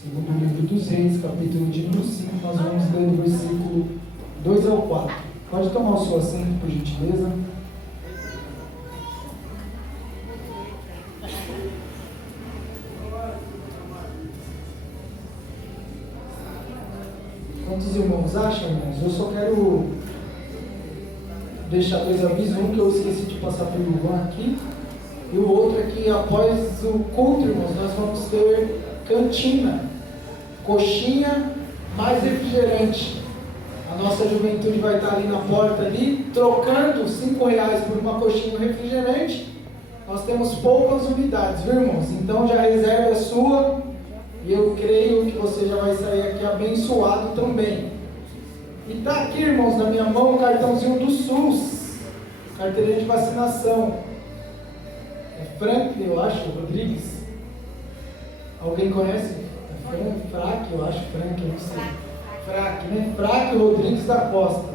Segundo o livro dos Reis, capítulo de número 5, nós vamos ler do versículo 2 ao 4. Pode tomar o seu assento, por gentileza. Quantos irmãos acham, irmãos? Eu só quero deixar dois avisos. Um que eu esqueci de passar pelo Ivan aqui. E o outro é que após o culto, irmãos, nós vamos ter cantina, coxinha mais refrigerante. A nossa juventude vai estar ali na porta, ali, trocando R$5 por uma coxinha e um refrigerante. Nós temos poucas unidades, viu, irmãos? Então já reserve a sua. E eu creio que você já vai sair aqui abençoado também. E está aqui, irmãos, na minha mão o cartãozinho do SUS, carteirinha de vacinação. É Franklin, eu acho, Rodrigues. Alguém conhece? É Fraque, eu acho, Franklin, não sei. Fraque, né? Fraque Rodrigues da Costa.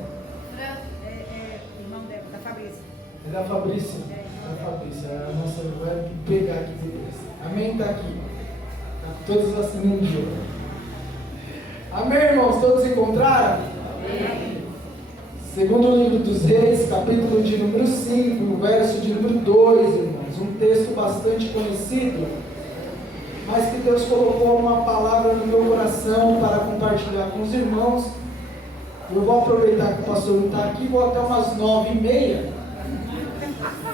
Irmão da Fabrícia. É da Fabrícia. Da Fabrícia. A nossa vai pegar aqui depois. Amém? Está aqui. Todos assinando junto. Amém, irmãos? Todos encontraram? Amém. Segundo o livro dos Reis, capítulo de número 5, verso de número 2, irmãos. Um texto bastante conhecido, mas que Deus colocou uma palavra no meu coração para compartilhar com os irmãos. Eu vou aproveitar que o pastor não está aqui, vou até umas 9h30.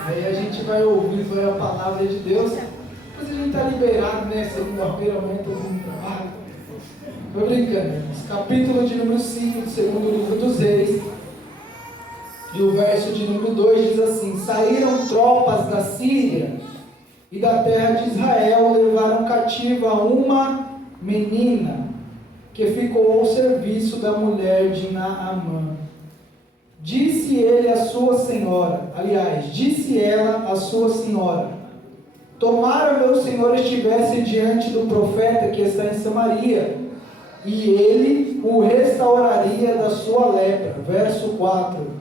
Aí a gente vai ouvir a palavra de Deus. Depois a gente está liberado, né? Segunda-feira, amanhã todo mundo trabalha. Estou brincando, irmãos. Capítulo de número 5 do segundo livro dos Reis. E o verso de número 2 diz assim: saíram tropas da Síria e da terra de Israel, levaram cativa uma menina que ficou ao serviço da mulher de Naamã. Disse ele à sua senhora, disse ela à sua senhora: tomara meu senhor estivesse diante do profeta que está em Samaria, e ele o restauraria da sua lepra. Verso 4.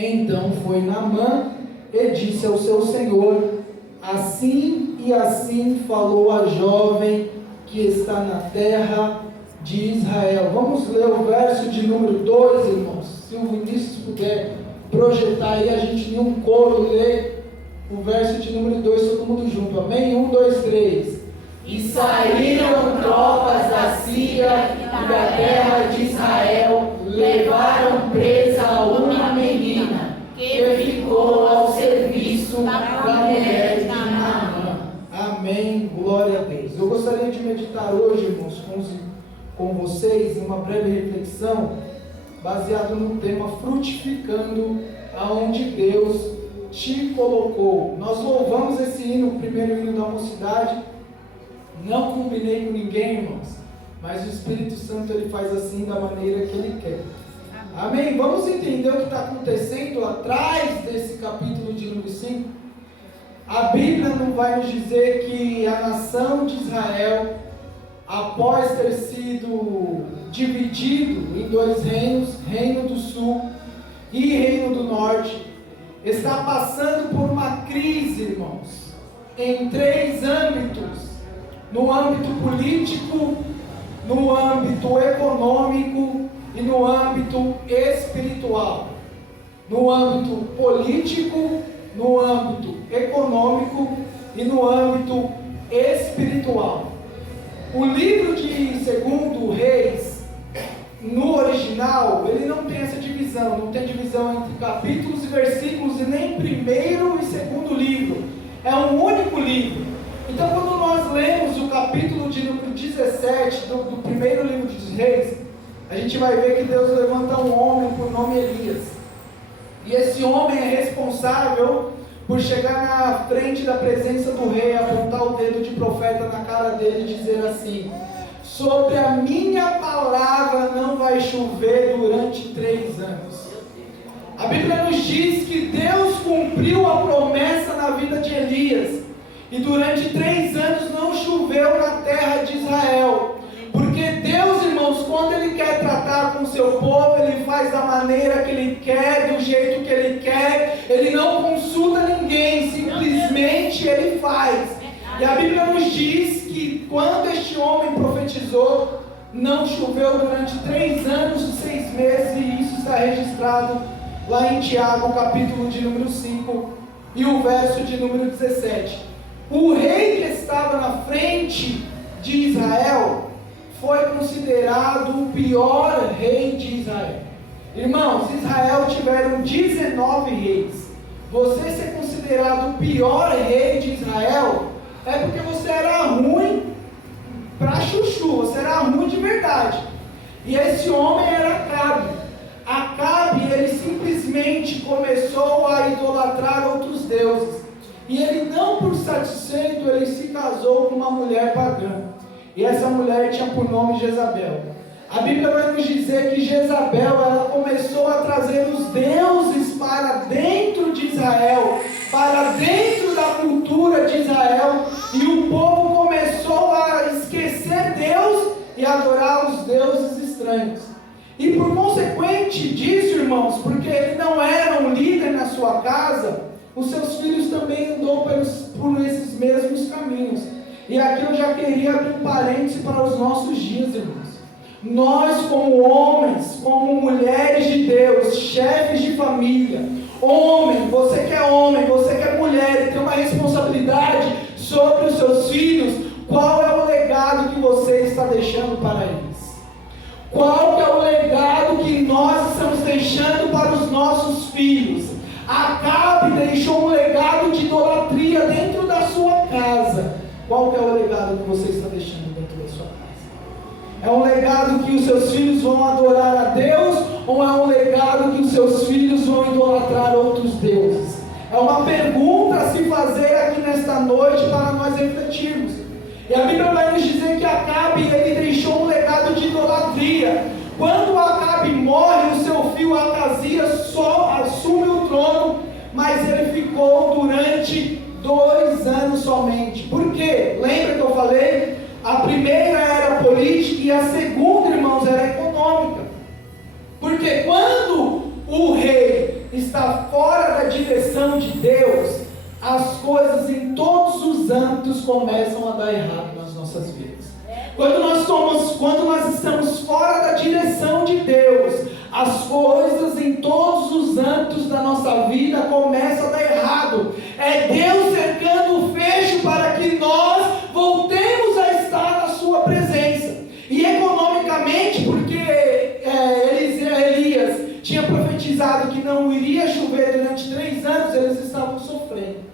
Então foi Naamã e disse ao seu senhor: assim e assim falou a jovem que está na terra de Israel. Vamos ler o verso de número 2, irmãos. Se o Vinícius puder projetar aí, a gente em um coro lê o verso de número 2, todo mundo junto. Amém? 1, 2, 3. E saíram tropas da Síria e da terra de Israel, levaram presa uma menina, que ficou ao serviço da mulher de Naamã. Amém, glória a Deus. Eu gostaria de meditar hoje, irmãos, com vocês, em uma breve reflexão, baseado no tema frutificando aonde Deus te colocou. Nós louvamos esse hino, o primeiro hino da mocidade. Não combinei com ninguém, irmãos, mas o Espírito Santo ele faz assim da maneira que ele quer. Amém? Vamos entender o que está acontecendo atrás desse capítulo de número 5. A Bíblia não vai nos dizer que a nação de Israel, após ter sido dividido em dois reinos, Reino do Sul e Reino do Norte, está passando por uma crise, irmãos, em 3 âmbitos: no âmbito político, no âmbito econômico e no âmbito espiritual. No âmbito político, no âmbito econômico e no âmbito espiritual. O livro de 2 Reis, no original, ele não tem essa divisão, não tem divisão entre capítulos e versículos, e nem primeiro e segundo livro. É um único livro. Então, quando nós lemos o capítulo de número 17 do primeiro livro dos Reis, a gente vai ver que Deus levanta um homem por nome Elias. E esse homem é responsável por chegar na frente da presença do rei, apontar o dedo de profeta na cara dele e dizer assim: sobre a minha palavra não vai chover durante 3 anos. A Bíblia nos diz que Deus cumpriu a promessa na vida de Elias. E durante 3 anos não choveu na terra de Israel. Porque Deus, irmãos, quando Ele quer tratar com o seu povo, Ele faz da maneira que Ele quer, do jeito que Ele quer. Ele não consulta ninguém, simplesmente Ele faz. E a Bíblia nos diz que quando este homem profetizou, não choveu durante 3 anos e 6 meses, e isso está registrado lá em Tiago, capítulo de número 5 e o verso de número 17. O rei que estava na frente de Israel foi considerado o pior rei de Israel. Irmãos, Israel tiveram 19 reis. Você ser considerado o pior rei de Israel é porque você era ruim para chuchu, você era ruim de verdade. E esse homem era Acabe. Acabe, ele simplesmente começou a idolatrar outros deuses. E ele, não por satisfeito, ele se casou com uma mulher pagã. E essa mulher tinha por nome Jezabel. A Bíblia vai nos dizer que Jezabel, ela começou a trazer os deuses para dentro de Israel, para dentro da cultura de Israel, e o povo começou a esquecer Deus e adorar os deuses estranhos. E por consequente disso, irmãos, porque ele não era um líder na sua casa, os seus filhos também andou por esses mesmos caminhos. E aqui eu já queria abrir um parênteses para os nossos dias, irmãos. Nós, como homens, como mulheres de Deus, chefes de família, homem, você que é homem, você que é mulher e tem uma responsabilidade sobre os seus filhos, qual é o legado que você está deixando para eles? Qual é o legado que nós estamos deixando para os nossos filhos? Acabe deixou um legado de idolatria dentro da sua casa. Qual que é o legado que você está deixando dentro da sua casa? É um legado que os seus filhos vão adorar a Deus, ou é um legado que os seus filhos vão idolatrar outros deuses? É uma pergunta a se fazer aqui nesta noite para nós refletirmos. E a Bíblia vai nos dizer que Acabe, ele deixou um legado de idolatria. Quando Acabe morre, o seu filho Acazias só assume o trono, mas ele ficou durante 2 anos somente. Por quê? Lembra que eu falei? A primeira era política e a segunda, irmãos, era econômica. Porque quando o rei está fora da direção de Deus, as coisas em todos os âmbitos começam a dar errado nas nossas vidas. Quando nós estamos fora da direção de Deus, as coisas em todos os âmbitos da nossa vida começam a dar errado. É Deus cercando o fecho para que nós voltemos a estar na sua presença. E economicamente, porque Elias tinha profetizado que não iria chover durante 3 anos, eles estavam sofrendo.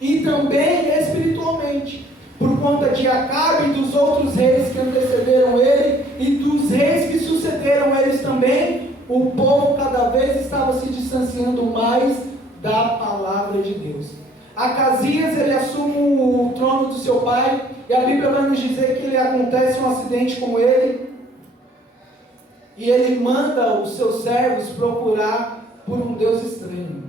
E também espiritualmente, por conta de Acabe e dos outros reis que antecederam ele, e dos reis que sucederam eles também, o povo cada vez estava se distanciando mais da palavra de Deus. Acazias, ele assume o trono do seu pai, e a Bíblia vai nos dizer que acontece um acidente com ele, e ele manda os seus servos procurar por um Deus estranho.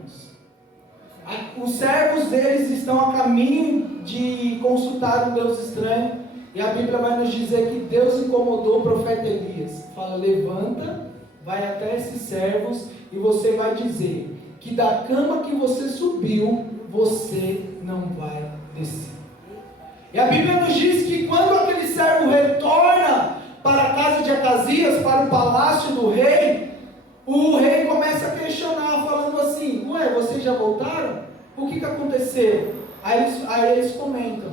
Os servos deles estão a caminho de consultar um Deus estranho, e a Bíblia vai nos dizer que Deus incomodou o profeta Elias. Fala: levanta, vai até esses servos, e você vai dizer que da cama que você subiu, você não vai descer. E a Bíblia nos diz que quando aquele servo retorna para a casa de Acazias, para o palácio do rei, o rei começa a questionar, falando assim: ué, vocês já voltaram? O que aconteceu? Aí eles comentam: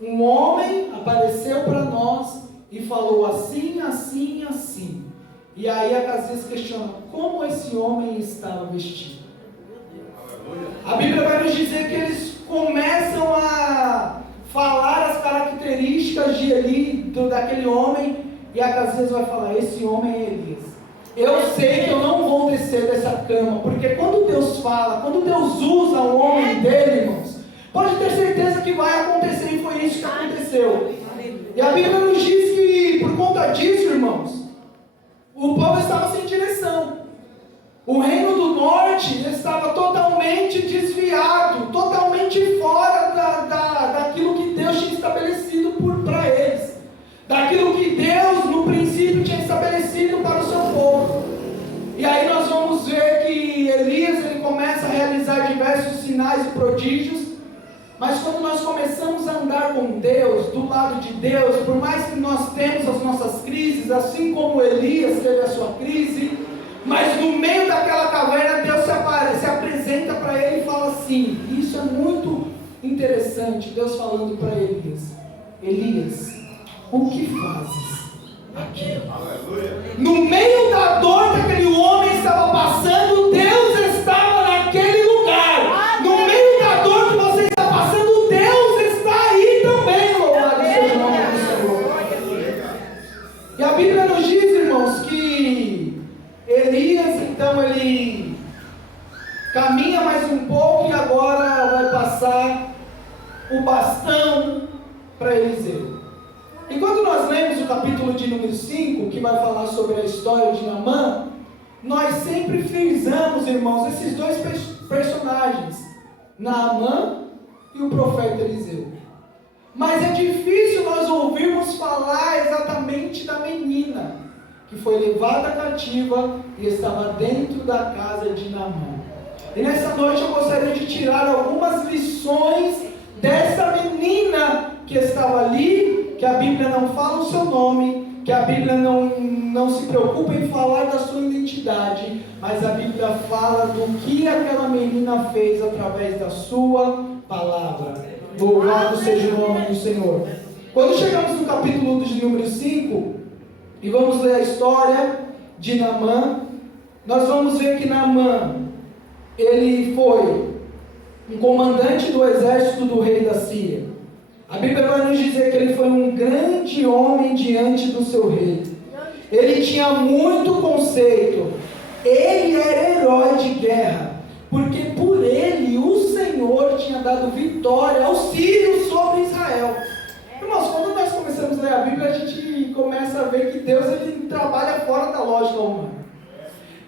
um homem apareceu para nós e falou assim, assim, assim. E aí Acazias questiona: como esse homem estava vestido? A Bíblia vai nos dizer que eles começam a falar as características de Eli, daquele homem, e Acazias vai falar: esse homem é Elias. Eu sei que eu não vou descer dessa cama, porque quando Deus fala, quando Deus usa o homem dele, irmãos, pode ter certeza que vai acontecer, e foi isso que aconteceu. E a Bíblia nos diz que, por conta disso, irmãos, o povo estava sem direção. O reino do norte estava totalmente desviado, totalmente fora daquilo que Deus tinha estabelecido para eles, daquilo que Deus no princípio tinha estabelecido para o seu povo. E aí nós vamos ver que Elias, ele começa a realizar diversos sinais e prodígios, Mas quando nós começamos a andar com Deus, do lado de Deus, por mais que nós temos as nossas crises, assim como Elias teve a sua crise, mas no meio daquela caverna Deus se apresenta para ele e fala assim, isso é muito interessante, Deus falando para Elias, Elias, o que fazes aqui? No meio da dor que aquele homem estava passando, Deus estava naquele lugar. No meio da dor que você está passando, Deus está aí também. Louvado seja o nome do Senhor. E a Bíblia nos diz, irmãos, que Elias, então, ele caminha mais um pouco e agora vai passar o bastão para Eliseu. E quando nós lemos o capítulo de número 5, que vai falar sobre a história de Naamã, nós sempre frisamos, irmãos, esses dois personagens, Naamã e o profeta Eliseu. Mas é difícil nós ouvirmos falar exatamente da menina, que foi levada cativa e estava dentro da casa de Naamã. E nessa noite eu gostaria de tirar algumas lições dessa menina que estava ali, que a Bíblia não fala o seu nome, que a Bíblia não se preocupa em falar da sua identidade, mas a Bíblia fala do que aquela menina fez através da sua palavra. Louvado seja o nome do Senhor. Quando chegamos no capítulo de número 5, e vamos ler a história de Naamã, nós vamos ver que Naamã, ele foi um comandante do exército do rei da Síria. A Bíblia vai nos dizer que ele foi um grande homem diante do seu rei. Ele tinha muito conceito. Ele era herói de guerra, porque por ele o Senhor tinha dado vitória aos sírios sobre Israel. Irmãos, quando nós começamos a ler a Bíblia, a gente começa a ver que Deus ele trabalha fora da lógica humana.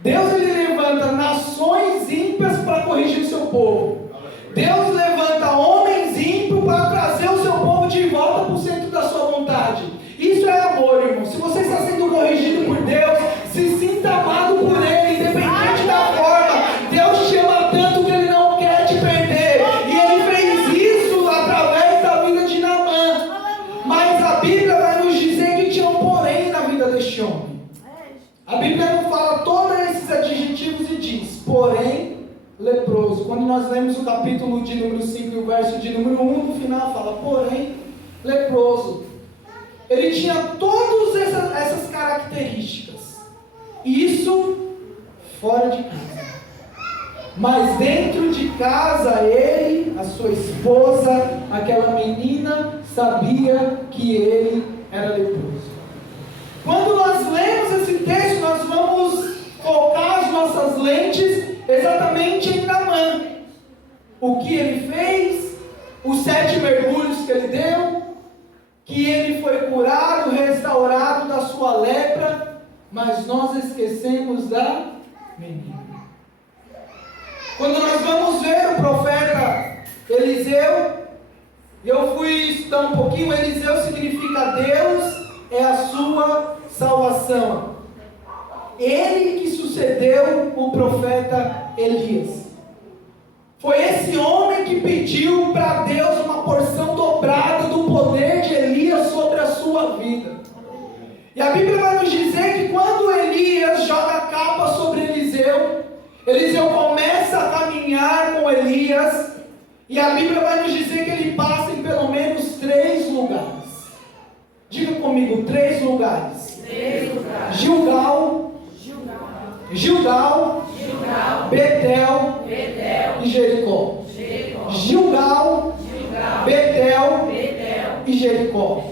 Deus ele levanta nações ímpias para corrigir o seu povo. Deus levanta homens ímpios para trazer o seu povo de volta para o centro da sua vontade. Isso é amor, irmão. Se você está sendo corrigido por Deus, se sinta amado por Ele, independente da forma. Deus te ama tanto que Ele não quer te perder. E Ele fez isso através da vida de Naamã. Mas a Bíblia vai nos dizer que tinha um porém na vida deste homem. A Bíblia não fala todos esses adjetivos e diz, porém, leproso. Quando nós lemos o capítulo de número 5 e o verso de número 1, no final fala, porém, leproso. Ele tinha todas essas características. Isso fora de casa. Mas dentro de casa, ele, a sua esposa, aquela menina, sabia que ele era leproso. Quando nós lemos esse texto, nós vamos focar as nossas lentes exatamente em Naamã. O que ele fez, os 7 mergulhos que ele deu, que ele foi curado, restaurado da sua lepra, mas nós esquecemos da menina. Quando nós vamos ver o profeta Eliseu, eu fui estudar um pouquinho, Eliseu significa Deus é a sua salvação. Ele que sucedeu o profeta Elias. Foi esse homem que pediu para Deus uma porção dobrada do poder de Elias sobre a sua vida. E a Bíblia vai nos dizer que quando Elias joga a capa sobre Eliseu, Eliseu começa a caminhar com Elias, e a Bíblia vai nos dizer que ele passa em pelo menos 3 lugares. Diga comigo, 3 lugares. 3 lugares. Gilgal, Betel e Jericó. Gilgal, Betel e Jericó.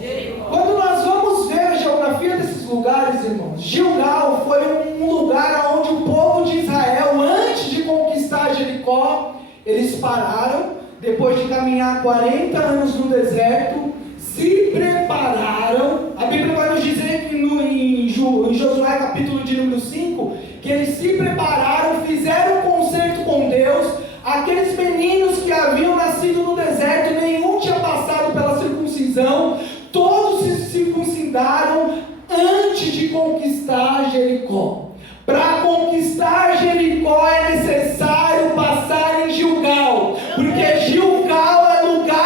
Quando nós vamos ver a geografia desses lugares, irmãos, Gilgal foi um lugar onde o povo de Israel, antes de conquistar Jericó, eles pararam, depois de caminhar 40 anos no deserto, se prepararam. A Bíblia vai nos dizer que em Josué capítulo de número 5, que eles se prepararam, fizeram um concerto com Deus. Aqueles meninos que haviam nascido no deserto, nenhum tinha passado pela circuncisão, todos se circuncidaram antes de conquistar Jericó. Para conquistar Jericó é necessário passar em Gilgal, porque Gilgal é lugar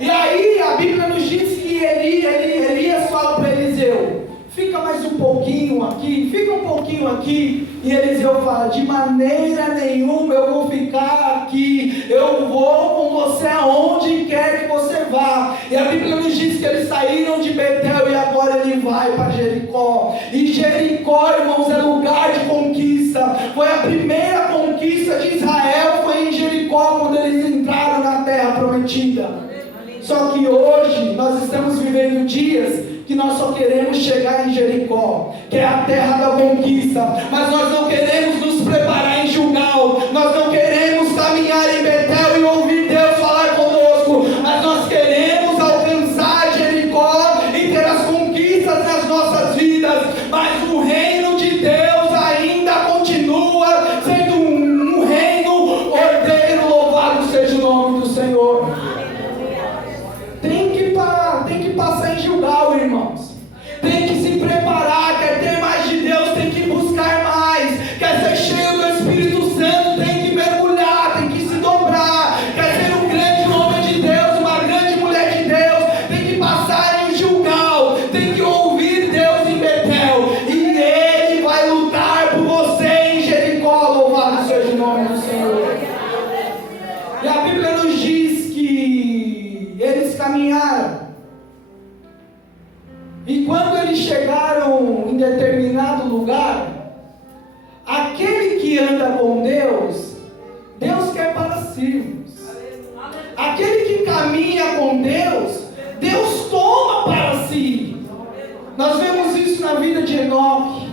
E aí a Bíblia nos diz que Elias fala para Eliseu: fica mais um pouquinho aqui, fica um pouquinho aqui. E Eliseu fala: de maneira nenhuma eu vou ficar aqui, eu vou com você aonde quer que você vá. E a Bíblia nos diz que eles saíram de Betel e agora ele vai para Jericó. E Jericó, irmãos, é lugar de conquista. Foi a primeira conquista de Israel, foi em Jericó, quando eles entraram na terra prometida. Só que hoje nós estamos vivendo dias que nós só queremos chegar em Jericó, que é a terra da conquista, mas nós não queremos nos preparar em Gilgal, nós não queremos caminhar em Betel e ouvir Deus falar conosco, mas nós queremos alcançar Jericó e ter as conquistas nas nossas vidas. Mas o reino de Deus ainda continua sendo um reino ordeiro. Louvado seja o nome do Senhor. Tem que passar em Gilgal, irmãos. Tem que se preparar. Quer ter mais de Deus, tem que buscar mais. Quer ser cheio do Espírito Santo, tem que mergulhar, tem que se dobrar. Quer ser um grande homem de Deus, uma grande mulher de Deus, tem que passar em Gilgal, tem que ouvir Deus em Betel. E Ele vai lutar por você em Jericó. Louvado seja o nome do Senhor. E a Bíblia nos diz que eles caminharam. E quando eles chegaram em determinado lugar, aquele que anda com Deus, Deus quer para si. Aquele que caminha com Deus, Deus toma para si. Nós vemos isso na vida de Enoque.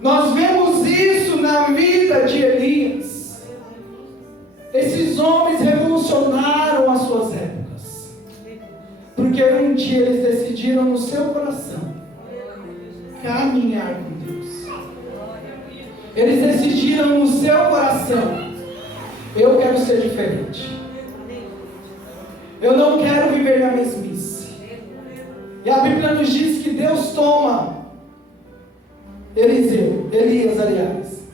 Nós vemos isso na vida de Elias. Esses homens revolucionaram as suas épocas. Porque um dia eles decidiram no seu coração caminhar com Deus. Eles decidiram no seu coração: eu quero ser diferente. Eu não quero viver na mesmice. E a Bíblia nos diz que Deus toma Elias, aliás.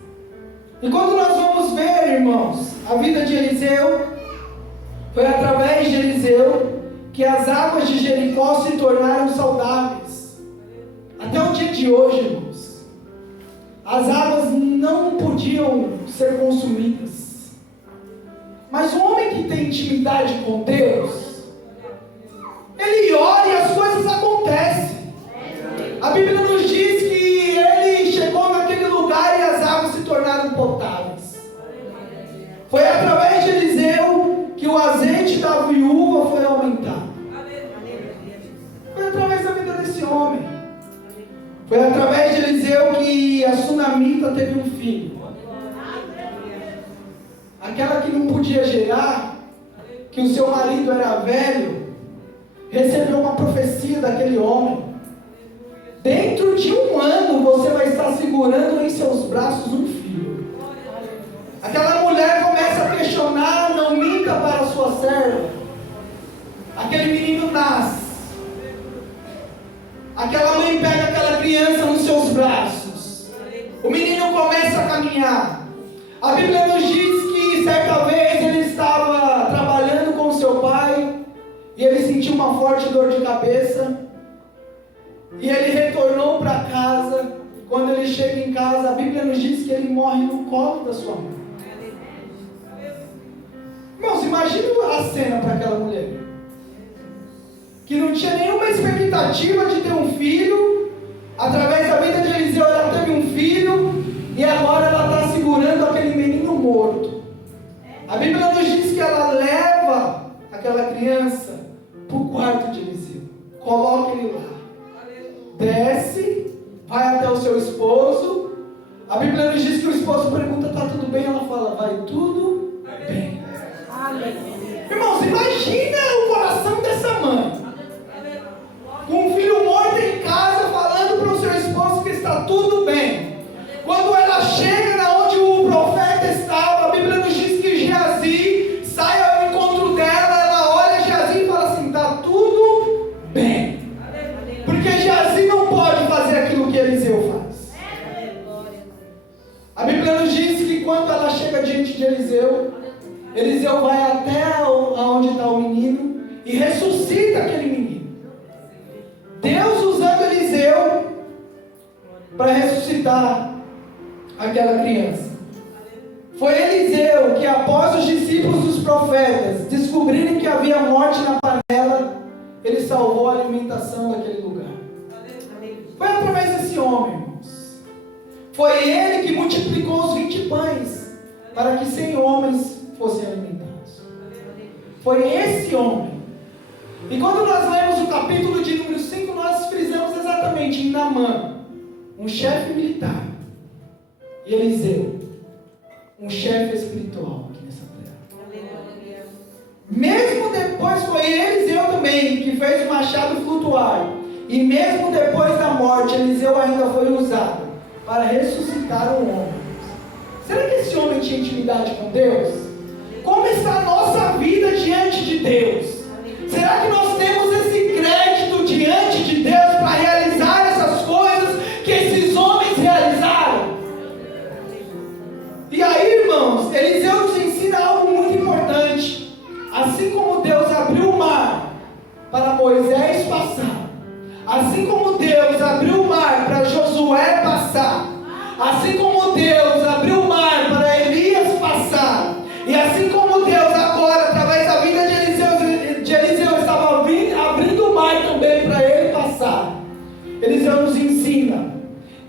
E quando nós vamos ver, irmãos, a vida de Eliseu, foi através de Eliseu que as águas de Jericó se tornaram saudáveis. Até o dia de hoje, irmãos, as águas não podiam ser consumidas. Mas o homem que tem intimidade com Deus, ele ora e as coisas acontecem. A Bíblia nos diz que ele chegou naquele lugar e as águas se tornaram potáveis. Foi através de Eliseu que o azeite da viúva foi aumentado. Foi através da vida desse homem. Foi através de Eliseu que a sunamita teve um filho. Aquela que não podia gerar, que o seu marido era velho, recebeu uma profecia daquele homem: dentro de 1 ano você vai estar segurando em seus braços um filho. Aquela mulher começa a questionar: não minta para a sua serva. Aquele menino nasce. Aquela mãe pega aquela criança nos seus braços. O menino começa a caminhar. A Bíblia nos diz que certa vez ele estava trabalhando com seu pai e ele sentiu uma forte dor de cabeça. E ele retornou para casa. Quando ele chega em casa, a Bíblia nos diz que ele morre no colo da sua mãe. Irmãos, imagina a cena para aquela mulher, que não tinha nenhuma expectativa de ter um filho. Através da vida de Eliseu ela teve um filho, e agora ela está segurando aquele menino morto. A Bíblia nos diz que ela leva aquela criança para o quarto de Eliseu, coloca ele lá, desce, vai até o seu esposo. A Bíblia nos diz que o esposo pergunta: está tudo bem? Ela fala: vai tudo bem. Irmãos, imagina o coração dessa mãe, com um filho morto em casa, falando para o seu esposo que está tudo bem. Quando ela chega na onde o profeta estava, a Bíblia nos diz que Geazi sai ao encontro dela. Ela olha Geazi e fala assim: está tudo bem. Porque Geazi não pode fazer aquilo que Eliseu faz. A Bíblia nos diz que quando ela chega diante de Eliseu, Eliseu vai até onde está o menino aquela criança. Foi Eliseu que, após os discípulos dos profetas descobrirem que havia morte na panela, ele salvou a alimentação daquele lugar. Foi através desse homem, irmãos. Foi ele que multiplicou os 20 pães para que 100 homens fossem alimentados. Foi esse homem. E quando nós lemos o capítulo de número 5, nós frisamos exatamente em Naamã, um chefe militar, e Eliseu, um chefe espiritual aqui nessa terra. Mesmo depois foi Eliseu também que fez o machado flutuar. E mesmo depois da morte, Eliseu ainda foi usado para ressuscitar um homem. Será que esse homem tinha intimidade com Deus? Como está a nossa vida diante de Deus? Será que nós temos esse crédito diante de Deus para realizar essas coisas que esses homens realizaram? E aí, irmãos, Eliseu nos ensina algo muito importante. Assim como Deus abriu o mar para Moisés passar, assim como Deus abriu o mar para Josué passar, assim como Deus abriu o mar para Elias passar, e assim como Deus agora, através da vida de Eliseu estava abrindo o mar também para ele passar, Eliseu nos ensina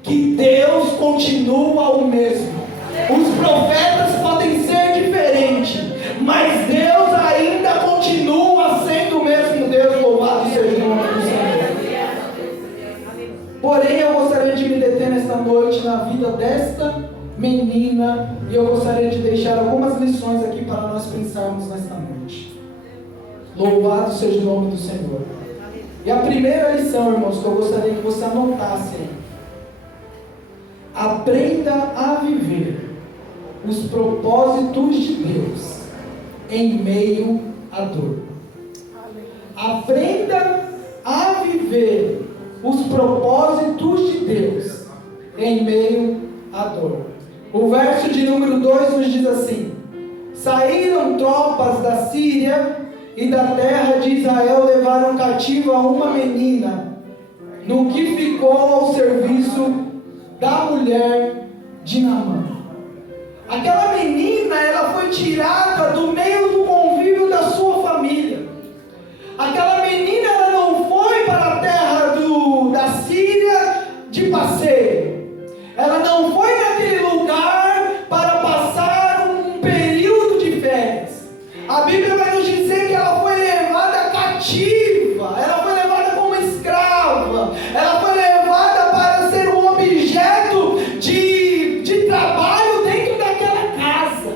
que Deus continua o mesmo. Os profetas podem ser diferentes, mas Deus ainda continua sendo o mesmo Deus. Louvado seja o nome do Senhor. Porém, eu gostaria de me deter nesta noite na vida desta menina, e eu gostaria de deixar algumas lições aqui para nós pensarmos nesta noite. Louvado seja o nome do Senhor. E a primeira lição, irmãos, que eu gostaria que você anotasse aí: aprenda a viver os propósitos de Deus em meio à dor. Aprenda a viver os propósitos de Deus em meio à dor. O verso de número 2 nos diz assim: saíram tropas da Síria e da terra de Israel, levaram cativa uma menina, no que ficou ao serviço da mulher de Naamã. Aquela menina, ela foi tirada do meio do convívio da sua família. Aquela menina, ela não foi para a terra da Síria de passeio. Ela não foi naquele lugar para passar um período de férias. A Bíblia vai nos dizer que ela foi levada cativa, ela foi levada como escrava, ela foi levada para ser um objeto de trabalho dentro daquela casa.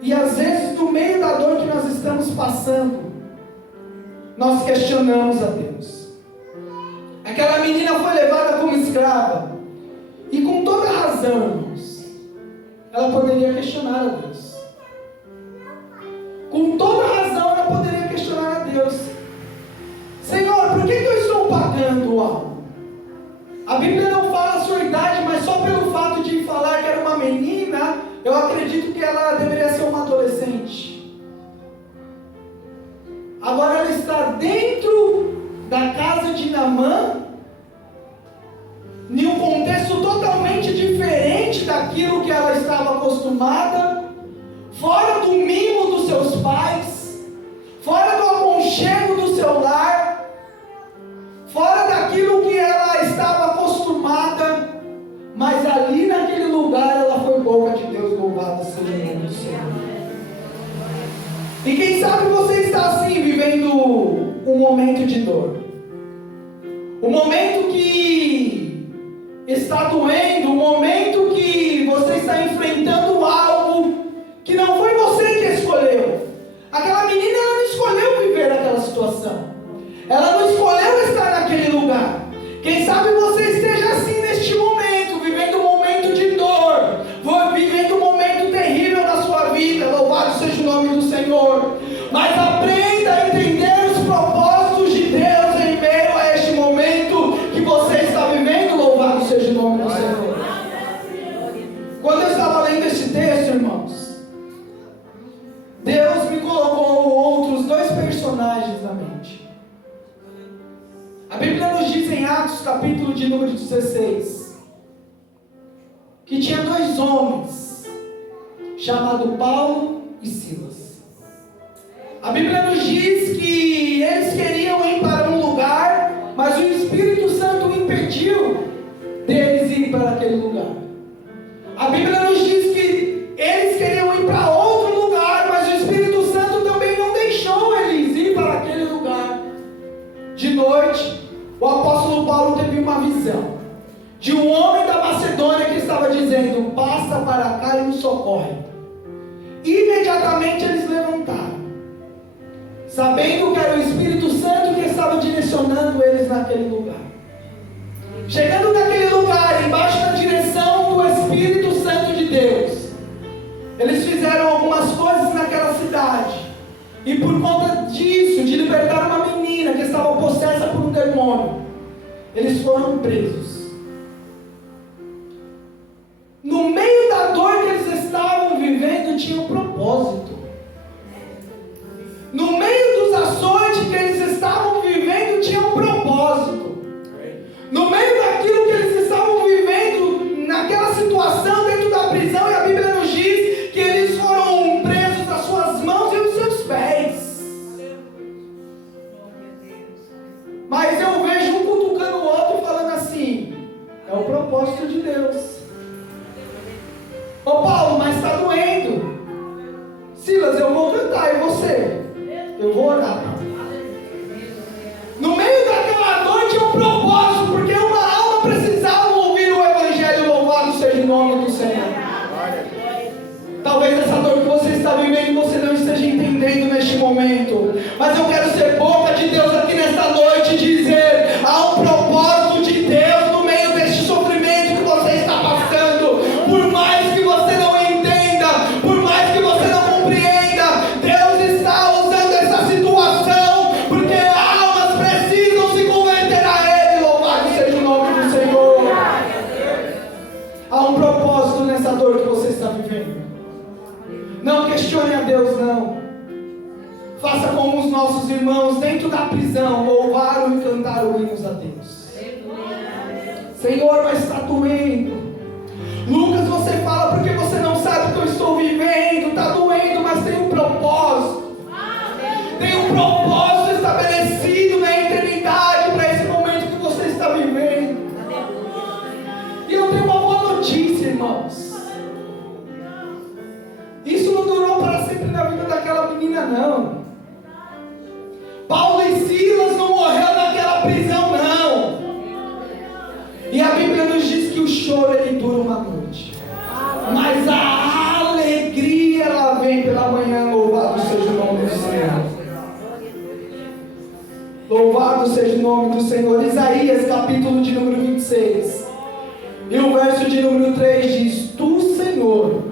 E às vezes, no meio da dor que nós estamos passando, nós questionamos a Deus. Aquela menina foi levada como escrava, e com toda razão, irmãos, ela poderia questionar a Deus. Com toda razão, ela poderia questionar a Deus: Senhor, por que eu estou pagando algo? A Bíblia não fala a sua idade, mas só pelo fato de falar que era uma menina, eu acredito que ela deveria ser uma adolescente. Agora ela está dentro da casa de Naamã, em um contexto totalmente diferente daquilo que ela estava acostumada, fora do mimo dos seus pais, fora do aconchego do seu lar, fora daquilo que ela estava acostumada, mas ali naquele lugar ela foi boca de Deus. Louvado seja o nome do Senhor. E quem sabe você está assim, vivendo um momento de dor, um momento que está doendo, um momento que você está enfrentando algo que não foi você que escolheu. Aquela menina, ela não escolheu viver aquela situação, ela não escolheu estar naquele lugar. Quem sabe você esteja assim neste momento, vivendo um momento de dor, vivendo um momento terrível na sua vida. Louvado seja o nome do Senhor. Mas aprenda a entender os propósitos de Deus em meio a este momento que você está vivendo. Louvado seja o nome do Senhor. Atos, capítulo de número 16, que tinha 2 homens, chamados Paulo e Silas. A Bíblia nos diz que eles queriam ir para um lugar, mas o Espírito Santo impediu deles ir para aquele lugar. A Bíblia nos diz que eles queriam ir para outro lugar, mas o Espírito Santo também não deixou eles ir para aquele lugar. De noite, o apóstolo Paulo teve uma visão de um homem da Macedônia que estava dizendo: passa para cá e nos socorre. Imediatamente eles levantaram, sabendo que era o Espírito Santo que estava direcionando eles naquele lugar. Chegando naquele lugar, embaixo da direção do Espírito Santo de Deus, eles fizeram algumas coisas naquela cidade. E por conta disso, de libertar uma menina que estava possessa por um demônio, eles foram presos. No meio da dor que eles estavam vivendo, tinha um propósito. No meio dos açoites que eles estavam vivendo, tinha um propósito. No meio daquilo que eles estavam vivendo, naquela situação dentro da prisão, e a Bíblia nos diz que eles foram presos nas suas mãos e nos seus pés. Mas eu vejo um cutucando o outro, falando assim: é o propósito de Deus. Ô Paulo, mas está doendo. Silas, eu vou cantar, e você? Eu vou orar. No meio daquela dor tinha um propósito, porque uma alma precisava ouvir o Evangelho. Louvado seja o nome do Senhor. Talvez essa dor que você está vivendo você não esteja entendendo neste momento, mas eu quero ser boca de Deus aqui nesta noite e dizer: há um propósito de Deus no meio deste sofrimento que você está passando. Por mais que você não entenda, por mais que você não compreenda, Deus está usando essa situação, porque almas precisam se converter a Ele. Louvado seja o nome do Senhor. Há um propósito nessa dor que você está vivendo. Não questione a Deus, não. Faça como os nossos irmãos dentro da prisão, louvaram e cantaram hinos a Deus. Senhor, mas está doendo. Lucas, você fala porque você não sabe o que eu estou vivendo. Está doendo, mas tem um propósito. Tem um propósito estabelecido na eternidade para esse momento que você está vivendo. E eu tenho uma boa notícia, irmãos. Isso não durou para sempre na vida daquela menina, não. Paulo e Silas não morreram naquela prisão, não. E a Bíblia nos diz que o choro ele dura uma noite, mas a alegria ela vem pela manhã. Louvado seja o nome do Senhor. Louvado seja o nome do Senhor. Isaías capítulo de número 26 e o verso de número 3 diz: Tu, Senhor,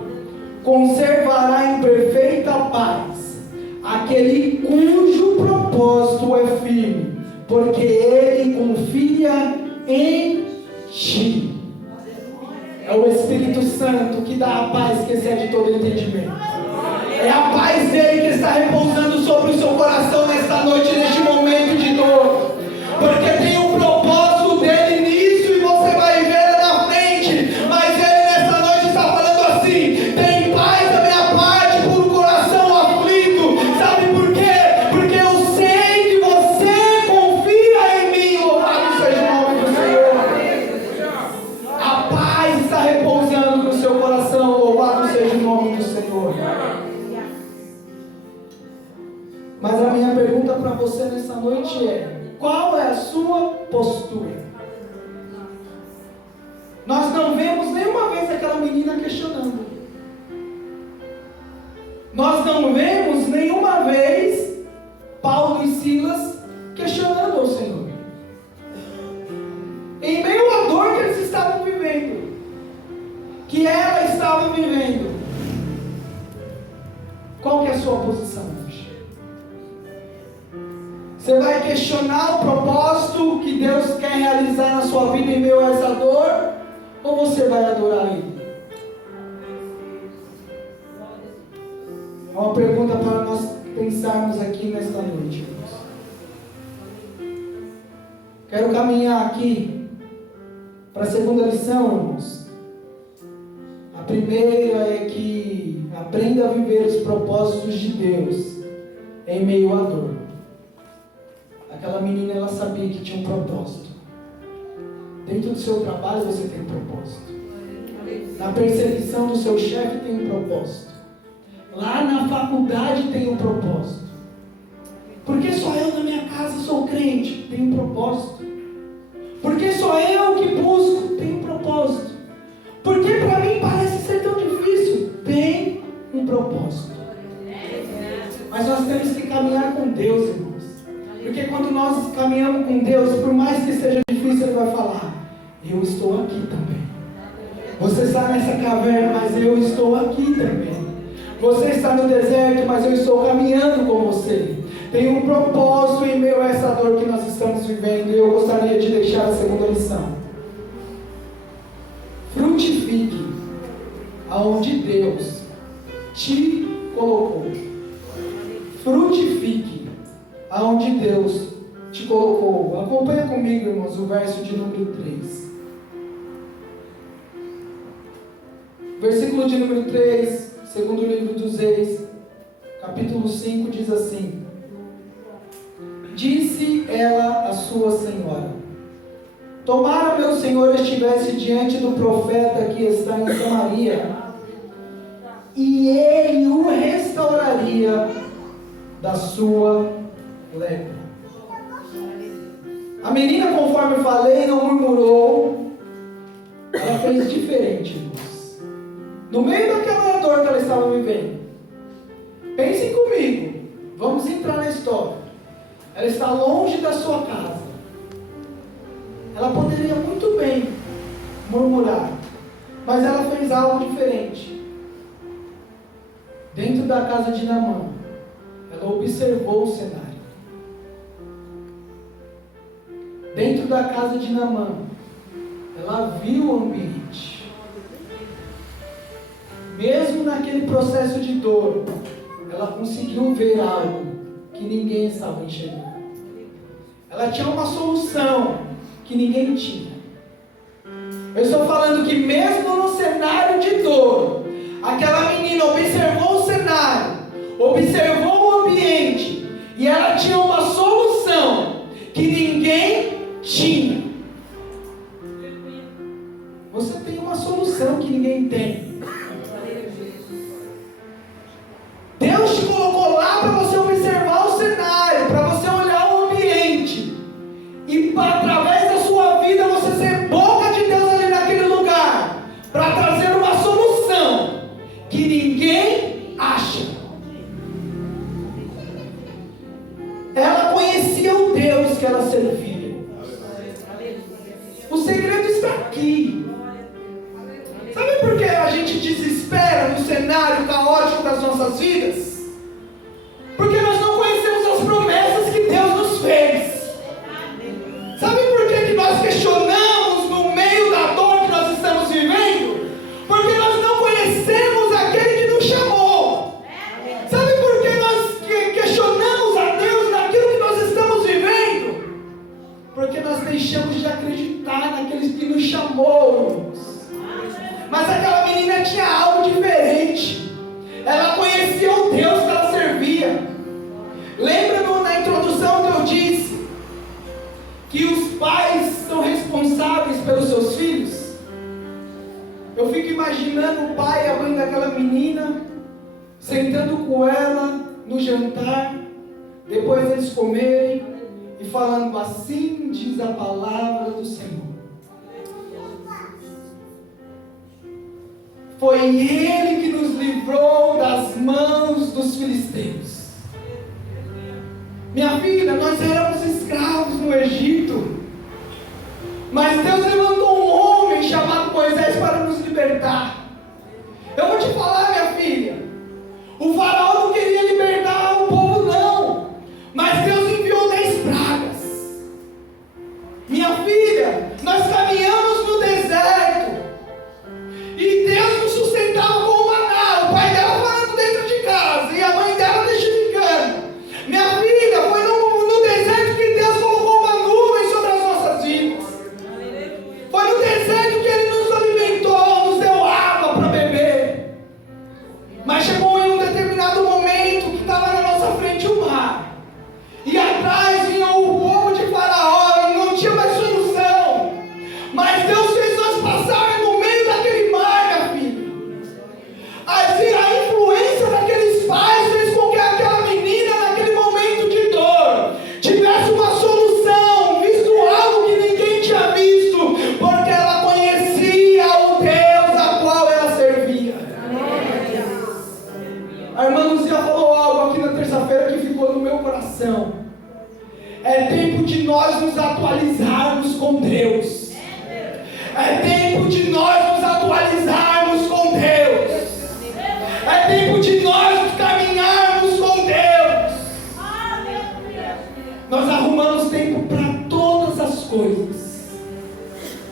conservará em perfeita paz aquele cujo propósito é firme, porque ele confia em ti. É o Espírito Santo que dá a paz que excede todo entendimento. É a paz dele que está repousando sobre o seu coração nesta noite, neste momento de dor, porque tem um propósito dele nisso e você vai ver na frente. Mas ele nesta noite está falando assim: tem paz da minha parte por um coração aflito. Sabe por quê? Porque eu sei que você confia em mim. Louvado seja o nome do Senhor. A paz está repousando no seu coração. Louvado seja o nome do Senhor. Mas a minha pergunta para você nessa noite é: qual é a sua postura? Nós não vemos nenhuma vez aquela menina questionando. Nós não vemos nenhuma vez Paulo e Silas questionando ao Senhor. Em meio à dor que eles estavam vivendo, que ela estava vivendo, qual que é a sua posição hoje? Você vai questionar o propósito que Deus quer realizar na sua vida em meio a essa dor? Ou você vai adorar Ele? É uma pergunta para nós pensarmos aqui nesta noite. Quero caminhar aqui para a segunda lição, irmãos. A primeira é que aprenda a viver os propósitos de Deus em meio à dor. Aquela menina, ela sabia que tinha um propósito. Dentro do seu trabalho você tem um propósito. Na perseguição do seu chefe tem um propósito. Lá na faculdade tem um propósito. Porque só eu na minha casa sou crente? Tem um propósito. Porque só eu que busco? Tem um propósito. Porque para mim parece ser tão difícil? Tem um propósito. Mas nós temos que caminhar com Deus, irmãos. Porque quando nós caminhamos com Deus, por mais que seja difícil, Ele vai falar: eu estou aqui também. Você está nessa caverna, mas eu estou aqui também. Você está no deserto, mas eu estou caminhando com você. Tem um propósito em meio a essa dor que nós estamos vivendo. E eu gostaria de deixar a segunda lição. Frutifique aonde Deus te colocou. Frutifique aonde Deus te colocou. Acompanha comigo, irmãos, o verso de número 3. Versículo de número 3, segundo o livro dos Reis, capítulo 5, diz assim: disse ela à sua senhora: tomara meu senhor estivesse diante do profeta que está em Samaria, e ele o restauraria da sua lepra. A menina, conforme falei, não murmurou. Ela fez diferente, irmãos. No meio daquela dor que ela estava vivendo, pensem comigo, vamos entrar na história. Ela está longe da sua casa. Ela poderia muito bem murmurar, mas ela fez algo diferente. Dentro da casa de Naamã, ela observou o cenário. Dentro da casa de Naamã, ela viu o ambiente. Mesmo naquele processo de dor, ela conseguiu ver algo que ninguém estava enxergando. Ela tinha uma solução que ninguém tinha. Eu estou falando que mesmo no cenário de dor, aquela menina observou o cenário, observou o ambiente, e ela tinha uma solução que ninguém tinha. Você tem uma solução que ninguém tem. Deus te colocou lá para você observar o cenário, para você olhar o ambiente, e através da sua vida você ser boca de Deus ali naquele lugar, para trazer uma solução que ninguém acha. Ela conhecia o Deus que ela servia. O segredo está aqui. Sabe por que a gente desespera no cenário caótico das nossas vidas? Porque nós não conhecemos as promessas que Deus nos fez. Sabe por que nós questionamos no meio da dor que nós estamos vivendo? Porque nós não conhecemos aquele que nos chamou. Sabe por que nós questionamos a Deus naquilo que nós estamos vivendo? Porque nós deixamos de acreditar naquele que nos chamou. Mas aquela menina tinha algo diferente. Ela conhecia o Deus que ela servia. Lembra na introdução que eu disse que os pais são responsáveis pelos seus filhos? Eu fico imaginando o pai e a mãe daquela menina sentando com ela no jantar, depois eles comerem e falando: assim diz a palavra do Senhor. Foi Ele que nos livrou das mãos dos filisteus. Minha filha, nós éramos escravos no Egito, mas Deus levantou um homem chamado Moisés para nos libertar. Eu vou te falar, minha filha, o faraó não queria libertar o povo, não, mas Deus enviou 10 pragas. Minha filha, nós caminhamos no deserto e Deus nos sustentava com o maná. O pai dela falando dentro de casa e a mãe dela testificando. Minha filha, foi no deserto que Deus colocou uma nuvem sobre as nossas Mas chegou em um determinado momento que estava na nossa frente o mar. E atrás vinha o povo de Faraó e não tinha mais solução. Mas Deus fez nós passarem no meio daquele mar, minha filha. Assim, a influência daqueles pais fez com que aquela menina, naquele momento de dor, tivesse uma solução, visto algo que ninguém tinha visto, porque ela conhecia o Deus a qual ela servia. A irmã Luzia falou algo aqui na terça-feira que ficou no meu coração. É tempo de nós nos atualizarmos com Deus. É tempo de nós nos atualizarmos com Deus. É tempo de nós caminharmos com Deus. Nós arrumamos tempo para todas as coisas,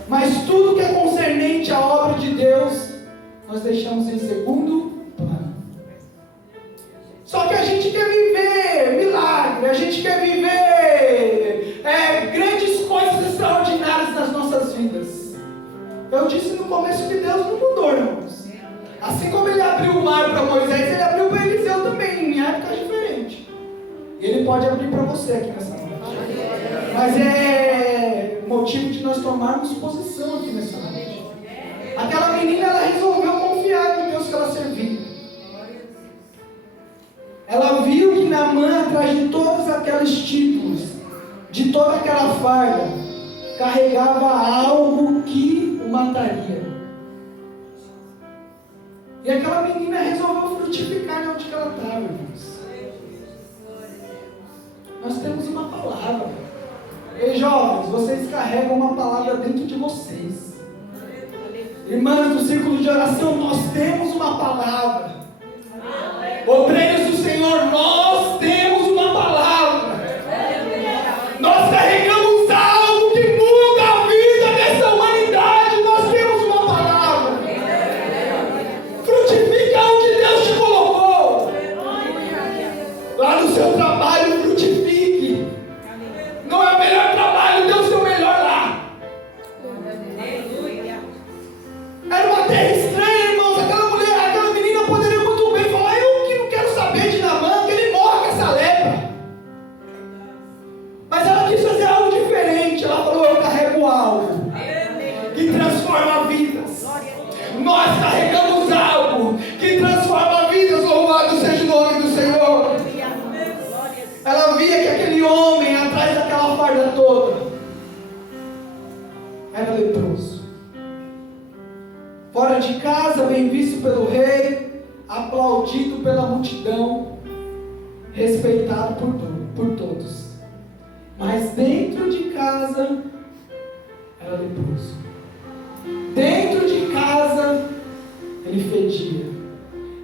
mas tudo que é concernente à obra de Deus, nós deixamos em segundo plano. Só que a gente quer viver milagre, a gente quer viver grandes coisas extraordinárias nas nossas vidas. Eu disse no começo que Deus não mudou, irmãos. Assim como Ele abriu o mar para Moisés, Ele abriu para Eliseu também, em épocas diferentes. E Ele pode abrir para você aqui nessa noite. Mas é motivo de nós tomarmos posição aqui nessa noite. Aquela menina, ela resolveu confiar no Deus que ela servia. Ela viu que Naamã, atrás de todos aqueles títulos, de toda aquela farda, carregava algo que o mataria. E aquela menina resolveu frutificar onde ela estava, irmãos. Nós temos uma palavra. Ei, jovens, vocês carregam uma palavra dentro de vocês. Irmãs do círculo de oração, nós temos uma palavra. Obreiros do Senhor, nós temos uma palavra. Nós carregamos algo que muda a vida dessa humanidade. Nós temos uma palavra. Frutifica onde Deus te colocou. Lá no seu trabalho, frutifique. Não é o melhor trabalho, dê o seu melhor lá. Era uma terra estranha, irmãos. Aquela menina poderia muito bem falar: eu que não quero saber de Naamã, que ele morra com essa lepra. Mas ela quis fazer algo diferente. Ela falou: eu carrego algo que transforma vidas. Nós carregamos algo que transforma vidas. Louvado seja o nome do Senhor. Ela via que aquele homem, atrás daquela farda toda, era leproso. Fora de casa, bem visto pelo rei, aplaudido pela multidão, respeitado por todos. Mas dentro de casa, era leproso. Dentro de casa, ele fedia.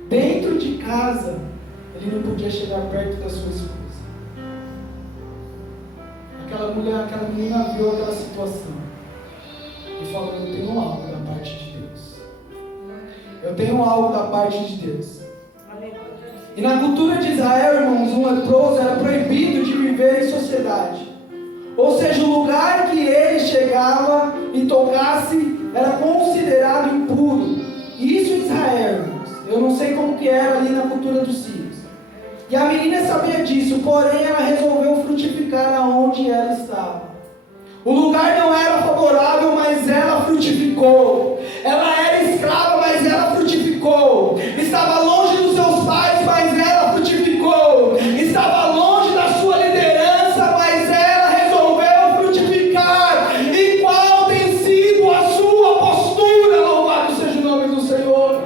Dentro de casa, ele não podia chegar perto da sua esposa. Aquela menina viu aquela situação e falou: eu tenho algo da parte de Deus. Eu tenho algo da parte de Deus. E na cultura de Israel, irmãos, um leproso era proibido de viver em sociedade. Ou seja, o lugar que ele chegava e tocasse era considerado impuro. Isso em Israel, irmãos. Eu não sei como que era ali na cultura dos sírios. E a menina sabia disso, porém ela resolveu frutificar aonde ela estava. O lugar não era favorável, mas ela frutificou. Ela era escrava, mas ela frutificou. Estava longe dos seus pais, mas ela frutificou. Estava longe da sua liderança, mas ela resolveu frutificar. E qual tem sido a sua postura? Louvado seja o nome do Senhor.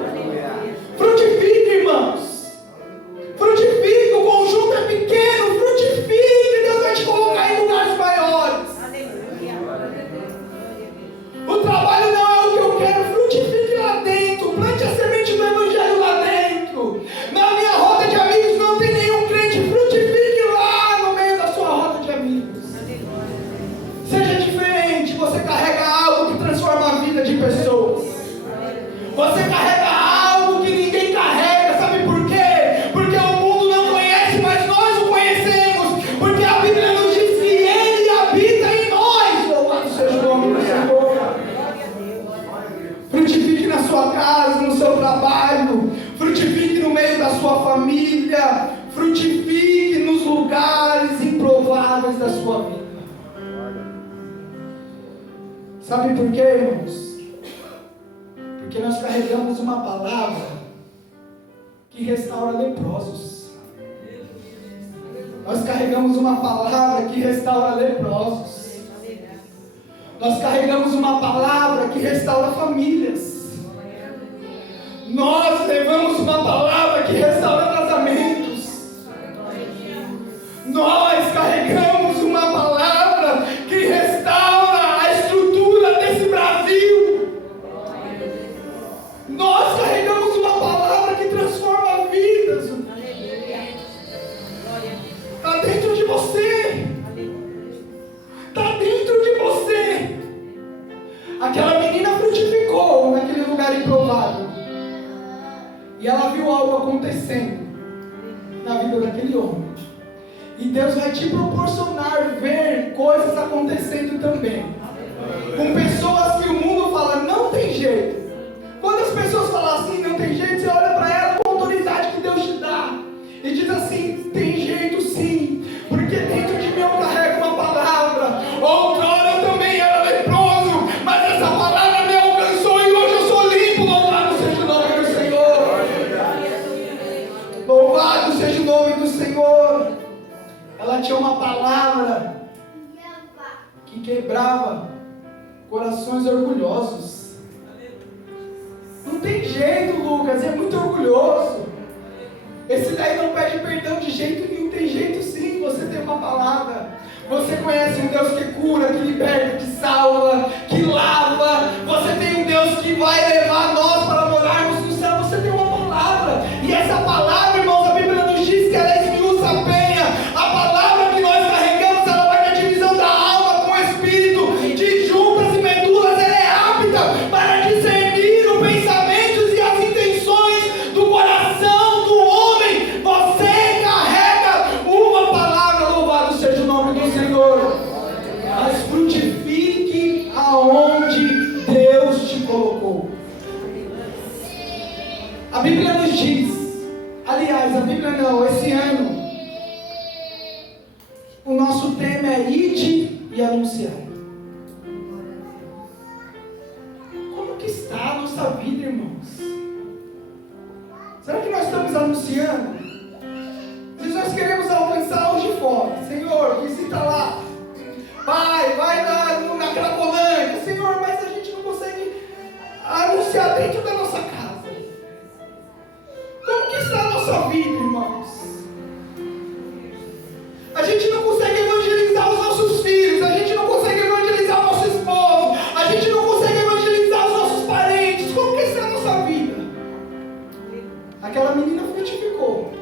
Frutifique, irmãos. Frutifique, o conjunto é pequeno. Frutifique, Deus vai te colocar em lugares maiores. O trabalho não é o que eu quero, frutifique lá dentro. sua família, frutifique nos lugares improváveis da sua vida. Sabe por quê, irmãos? Porque nós carregamos uma palavra que restaura leprosos. Nós carregamos uma palavra que restaura leprosos. Nós carregamos uma palavra que restaura famílias. Nós levamos uma palavra que restaura casamentos. Nós carregamos uma palavra que restaura a estrutura desse Brasil. Nós carregamos uma palavra que transforma vidas. Está dentro de você. Está dentro de você. Aquela menina frutificou naquele lugar improvável. E ela viu algo acontecendo na vida daquele homem. E Deus vai te proporcionar ver coisas acontecendo também. Com pessoas que o mundo fala, não tem jeito. Quando as pessoas falam assim, não tem jeito, você olha para ela com a autoridade que Deus te dá. E diz assim, tem jeito sim. Porque dentro de mim eu carrego uma palavra. Outrora eu também era leproso, mas essa palavra me alcançou e hoje eu sou limpo. Louvado seja o nome do Senhor. Louvado seja o nome do Senhor. Ela tinha uma palavra que quebrava corações orgulhosos. Não tem jeito, Lucas, é muito orgulhoso. Esse daí não pede perdão de jeito nenhum. Tem jeito sim, você tem uma palavra. Você conhece um Deus que cura, que liberta, que salva, que lava. Você tem um Deus que vai levar nós para morarmos no céu. Você tem uma palavra. E essa palavra, irmãos, a Bíblia nos diz que ela esmiuça a penha. A palavra que nós carregamos, ela vai na divisão da alma com o espírito, de juntas e medulas. Ela é apta para discernir os pensamentos e as intenções do coração do homem. Você carrega uma palavra. Louvado seja o nome do Senhor. Mas frutifique aonde Deus te colocou. A Bíblia nos diz, aliás, a Bíblia não, esse ano o nosso tema é ide e anunciar. Como que está a nossa vida, irmãos? Será que nós estamos anunciando? Se nós queremos alcançar os de fora, Senhor, visita lá. Vai na Cracolândia, Senhor, mas a gente não consegue anunciar dentro da nossa casa. Como que está a nossa vida, irmãos? A gente não consegue evangelizar os nossos filhos, a gente não consegue evangelizar o nosso esposo, a gente não consegue evangelizar os nossos parentes. Como que está a nossa vida? Aquela menina frutificou.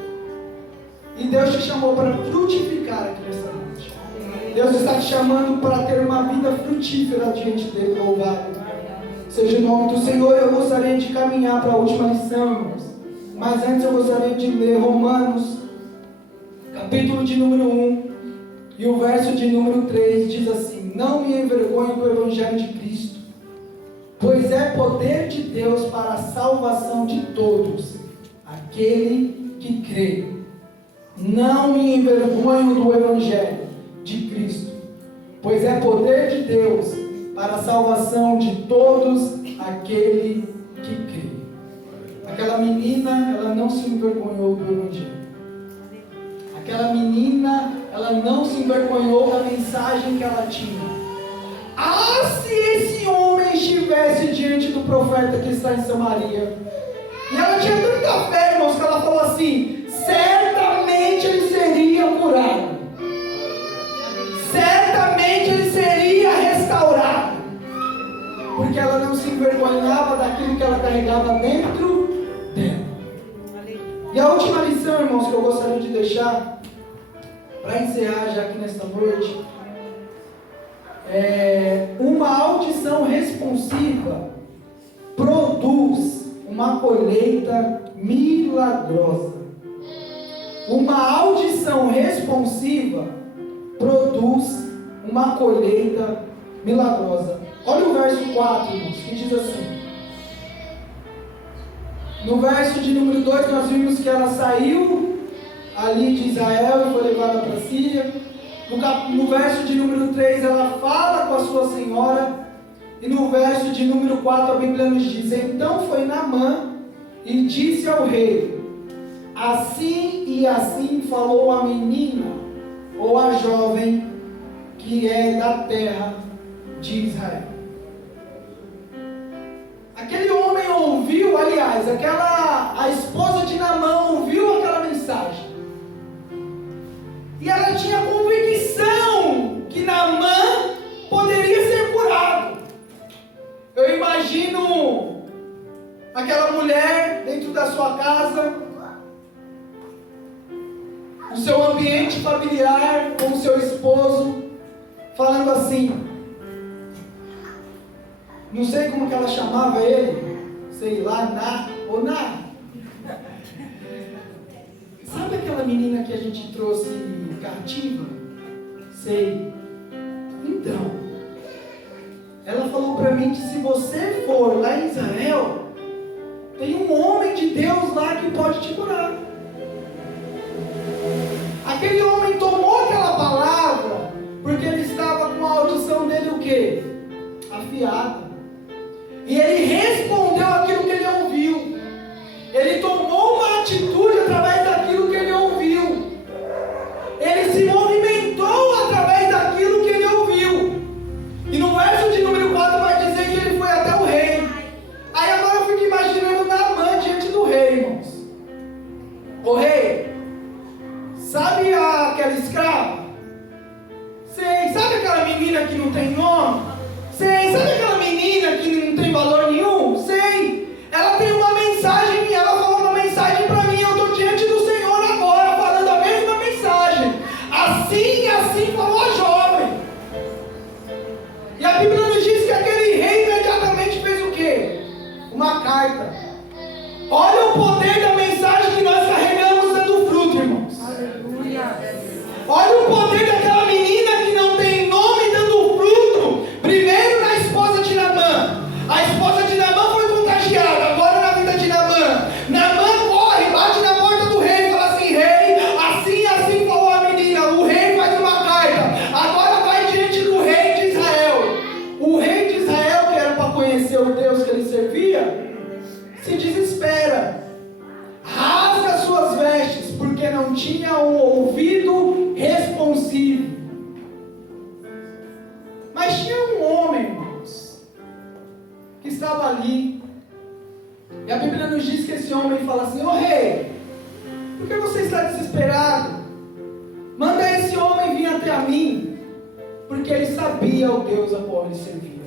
E Deus te chamou para frutificar aqui nessa noite. Deus está te chamando para ter uma vida frutífera diante dele. Louvado seja o nome do Senhor. Eu gostaria de caminhar para a última lição, irmãos. Mas antes eu gostaria de ler Romanos, capítulo de número 1, e o verso de número 3 diz assim: não me envergonhe do Evangelho de Cristo, pois é poder de Deus para a salvação de todos, aquele que crê. Não me envergonho do Evangelho de Cristo, pois é poder de Deus para a salvação de todos, aquele que crê. Aquela menina, ela não se envergonhou do Evangelho. Aquela menina, ela não se envergonhou da mensagem que ela tinha. Ah, se esse homem estivesse diante do profeta que está em Samaria. E ela tinha tanta fé, irmãos, que ela falou assim: certamente ele seria curado. Certamente ele seria restaurado. Porque ela não se envergonhava daquilo que ela carregava dentro dela. E a última lição, irmãos, que eu gostaria de deixar para encerrar já aqui nesta noite é: uma audição responsiva produz uma colheita milagrosa. Uma audição responsiva produz uma colheita milagrosa. Olha o verso 4, irmãos, que diz assim. No verso de número 2 nós vimos que ela saiu ali de Israel e foi levada para a Síria. No verso de número 3, ela fala com a sua senhora. E no verso de número 4, a Bíblia nos diz: então foi Naamã e disse ao rei: assim e assim falou a menina, ou a jovem, que é da terra de Israel. Aquele homem ouviu, aliás, a esposa de Naamã ouviu aquela mensagem. E ela tinha convicção que Naamã poderia ser curado. Eu imagino aquela mulher dentro da sua casa, no seu ambiente familiar, com o seu esposo, falando assim, não sei como que ela chamava ele, sei lá, sabe aquela menina que a gente trouxe cativa? Sei. Então, ela falou para mim que se você for lá em Israel, tem um homem de Deus lá que pode te curar. Aquele homem tomou aquela palavra, porque ele estava com a audição dele o quê? Afiada. E ele respondeu aquilo que ele ouviu. Ele tomou uma atitude através daquilo que ele ouviu. Ele se movimentou através daquilo que ele ouviu. E no verso de número 4 vai dizer que ele foi até o rei. Aí agora eu fico imaginando Naamã diante do rei, irmãos. O rei, sabe aquela escrava? Sei. Sabe aquela menina que não tem nome? Sei. Sabe aquela menina que não tem valor nenhum? Sei. Ela tem uma mensagem e ela falou uma mensagem para mim. Eu estou diante do Senhor agora, falando a mesma mensagem. Assim falou a jovem. E a Bíblia nos diz que aquele rei imediatamente fez o quê? Uma carta. Olha o poder da mensagem que nós carregamos dando fruto, irmãos. Olha o poder daquela menina que não tem nome dando fruto. Primeiro na esposa de Naamã. A esposa de Naamã foi contagiada. Agora na vida de Naamã. Naamã corre, bate na porta do rei e fala assim: rei, assim falou a menina. O rei faz uma carta. Agora vai diante do rei de Israel. O rei de Israel, que era para conhecer o Deus que ele servia, se desespera. Rasga suas vestes, porque não tinha um ouvido responsivo. Mas tinha um homem, irmãos, que estava ali. E a Bíblia nos diz que esse homem fala assim: ô rei, por que você está desesperado? Manda esse homem vir até a mim, porque ele sabia o Deus a qual ele servia.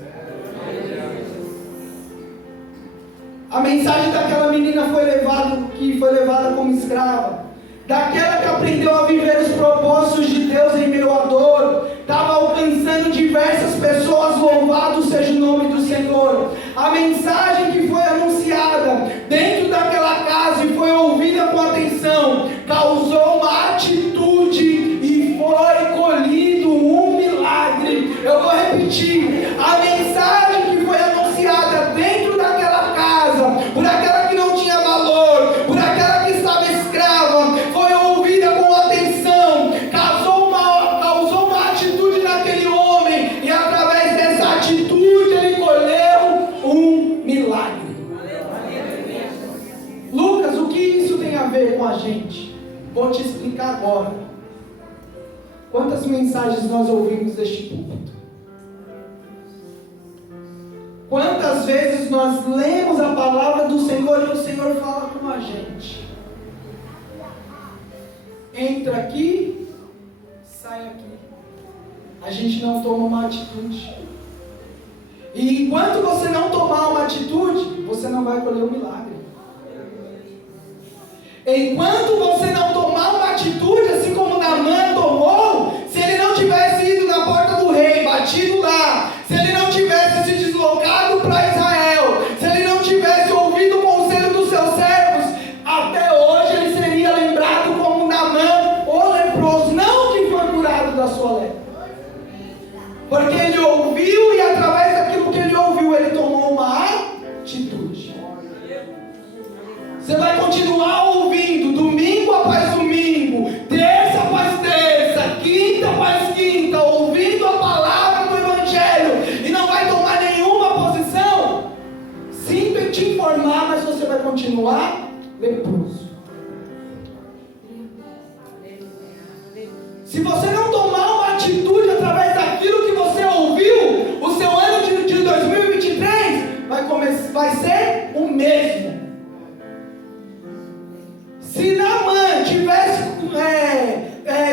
A mensagem daquela menina que foi levada como escrava, daquela que aprendeu a viver os propósitos de Deus em meio à dor, estava alcançando diversas pessoas. Louvado seja o nome do Senhor. A mensagem que foi anunciada dentro daquela casa e foi ouvida com atenção, causou uma atitude e foi colhido um milagre. Eu vou repetir: a mensagem que foi anunciada dentro daquela casa, por aquela que não tinha valor, por aquela que estava escrava, foi ouvida com atenção, causou uma atitude naquele homem, e através dessa atitude ele colheu um milagre. Lucas, o que isso tem a ver com a gente? Vou te explicar agora. Quantas mensagens nós ouvimos deste púlpito? Quantas vezes nós lemos a palavra do Senhor e o Senhor fala com a gente? Entra aqui, sai aqui. A gente não toma uma atitude. E enquanto você não tomar uma atitude, você não vai colher o milagre. Enquanto você não tomar uma atitude, assim como Naamã tomou, se ele não tivesse ido na porta do rei, batido lá, se ele não tivesse se deslocado para Israel, se ele não tivesse ouvido o conselho dos seus servos, até hoje ele seria lembrado como Naamã, o leproso, não que foi curado da sua lepra. Porque ele ouviu, e através daquilo que ele ouviu, ele tomou uma atitude. Você vai continuar ouvindo Se você não tomar uma atitude através daquilo que você ouviu, o seu ano de 2023 vai ser o mesmo. Se Naamã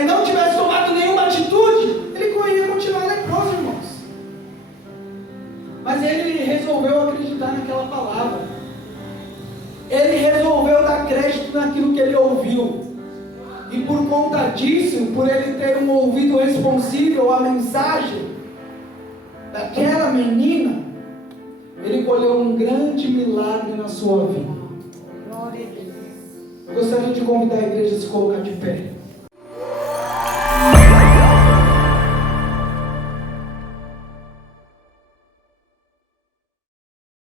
não tivesse tomado nenhuma atitude, ele ia continuar leproso, irmãos. Mas ele resolveu acreditar naquela palavra. Ele resolveu dar crédito naquilo que ele ouviu. E por conta disso, por ele ter um ouvido responsível à mensagem daquela menina, ele colheu um grande milagre na sua vida. Glória a Deus. Eu gostaria de convidar a igreja a se colocar de pé.